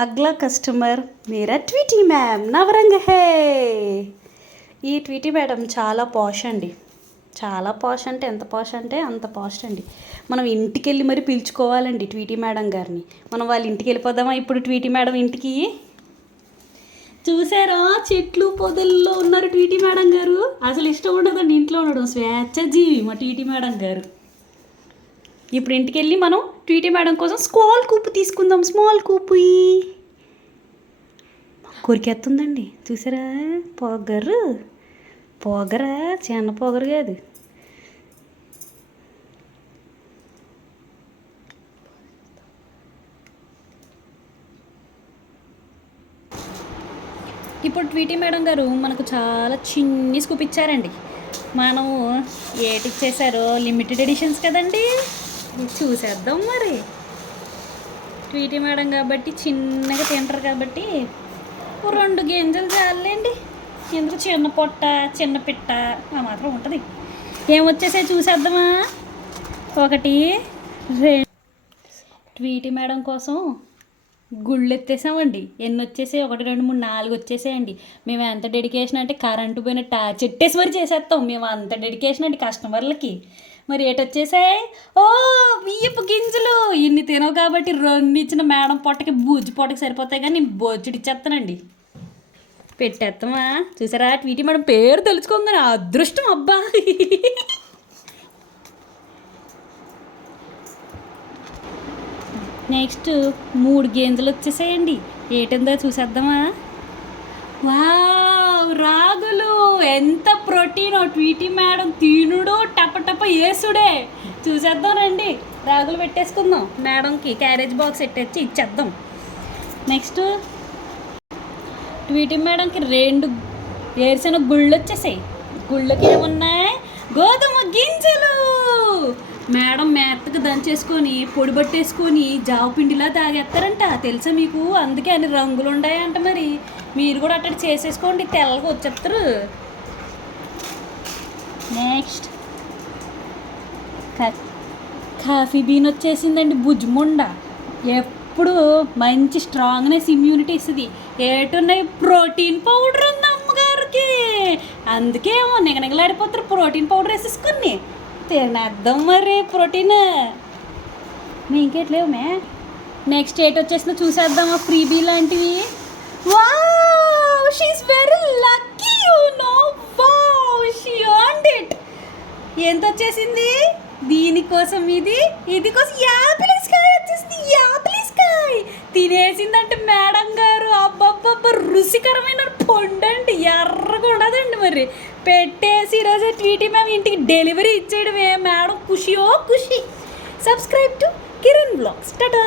अगला कस्टमर मेरा Tweety ma'am Navrang है ఈ ట్వీటీ మేడం చాలా పాష్ అండి. చాలా పాష్ అంటే ఎంత పాష్ అంటే అంత పాష్ అండి. మనం ఇంటికి వెళ్ళి మరి పిలుచుకోవాలండి ట్వీటీ మేడం గారిని. మనం వాళ్ళ ఇంటికి వెళ్ళిపోదామా ఇప్పుడు ట్వీటీ మేడం ఇంటికి? చూసారా చెట్లు పొదల్లో ఉన్నారు ట్వీటీ మేడం గారు. అసలు ఇష్టం ఉండదండి ఇంట్లో ఉండడం, స్వేచ్ఛజీవి మా ట్వీటీ మేడం గారు. ఇప్పుడు ఇంటికి వెళ్ళి మనం ట్వీటీ మేడం కోసం స్మాల్ కూపు తీసుకుందాం. స్మాల్ కూపు కొరికేస్తుందండి చూసారా? పొగరా చిన్న పొగరు కాదు. ఇప్పుడు ట్వీటీ మేడం గారు మనకు చాలా చిన్ని స్కూప్ ఇచ్చారండి. మనము ఏటిచ్చేసారో లిమిటెడ్ ఎడిషన్స్ కదండి, చూసేద్దాం. మరి ట్వీటీ మేడం కాబట్టి చిన్నగా తింటారు కాబట్టి 2 గింజలు చాలండి. ఎందుకు చిన్న పొట్ట చిన్న పిట్ట ఆ మాత్రం ఉంటుంది. ఏమొచ్చేసే చూసేద్దామా? 1 2 ట్వీటీ మేడం కోసం గుళ్ళు ఎత్తేసామండి. ఎన్ని వచ్చేసాయి? 1 2 3 4 వచ్చేసాయండి. మేము ఎంత డెడికేషన్ అంటే కరెంటు పోయిన చెట్టేసి మరి చేసేస్తాం. మేము అంత డెడికేషన్ అండి కస్టమర్లకి. మరి ఏటొచ్చేసాయి? ఓ బియ్యపు గింజలు. ఇన్ని తినవు కాబట్టి 2 ఇచ్చిన మేడం పొట్టకి బూజు పొట్టకి సరిపోతాయి కానీ నేను బొచ్చుడు ఇచ్చేస్తానండి. పెట్టేస్తామా? చూసారా ట్వీటీ మేడం పేరు తెలుసుకోగానే అదృష్టం అబ్బా. నెక్స్ట్ 3 గింజలు వచ్చేసాయండి. ఏటిందో చూసేద్దామా? వావ్ రాగులు. ఎంత ప్రోటీనో ట్వీటీ మేడం తినుడు టప వేసుడే. చూసేద్దాం రండి. రాగులు పెట్టేసుకుందాం. మేడంకి క్యారేజ్ బాక్స్ పెట్టేసి ఇచ్చేద్దాం. నెక్స్ట్ ట్వీటీ మేడంకి 2 వేరుశనగ గుళ్ళు వచ్చేసాయి. గుళ్ళకి ఏమున్నాయి? గోధుమ గింజలు. మేడం మెత్తగా దంచేసుకొని పొడి పట్టేసుకొని జావు పిండిలా తాగేస్తారంట. తెలుసా మీకు? అందుకే అన్ని రంగులు ఉన్నాయంట. మరి మీరు కూడా అట్టడి చేసేసుకోండి, తెల్లగా వచ్చేస్తారు. నెక్స్ట్ కాఫీ బీన్ వచ్చేసిందండి. భుజ్ముండ ఎప్పుడు మంచి స్ట్రాంగ్నెస్ ఇమ్యూనిటీ ఇస్తుంది. ఏటున్నాయి? ప్రోటీన్ పౌడర్ ఉంది అమ్మగారికి. అందుకే నిగనిగలాడిపోతారు. ప్రోటీన్ పౌడర్ వేసేసుకుని తినేద్దాం. మరి ప్రోటీన్ మీ ఇంకేట్లేవు మే. నెక్స్ట్ ఏట్ వచ్చేసిందో చూసేద్దామా? ఫ్రీబీ లాంటివి. Wow she's very lucky you know. Wow she earned it. ఎంత వచ్చేసింది దీనికోసం? ఇది కోసం యాపిల్ స్కాయ్ వచ్చేసింది. యాపిల్ స్కాయ్ తినేసిందంటే మేడం గారు. అబ్బబ్బబ్బ రుచికరమైన పండండి, ఎర్రగా ఉండదండి. మరి పెట్టేసి ఈరోజు ట్వీటీ మ్యామ్ ఇంటికి డెలివరీ ఇచ్చేయడమే. మేడం ఖుషియో ఖుషి. Subscribe to Kiran blogs. Tata.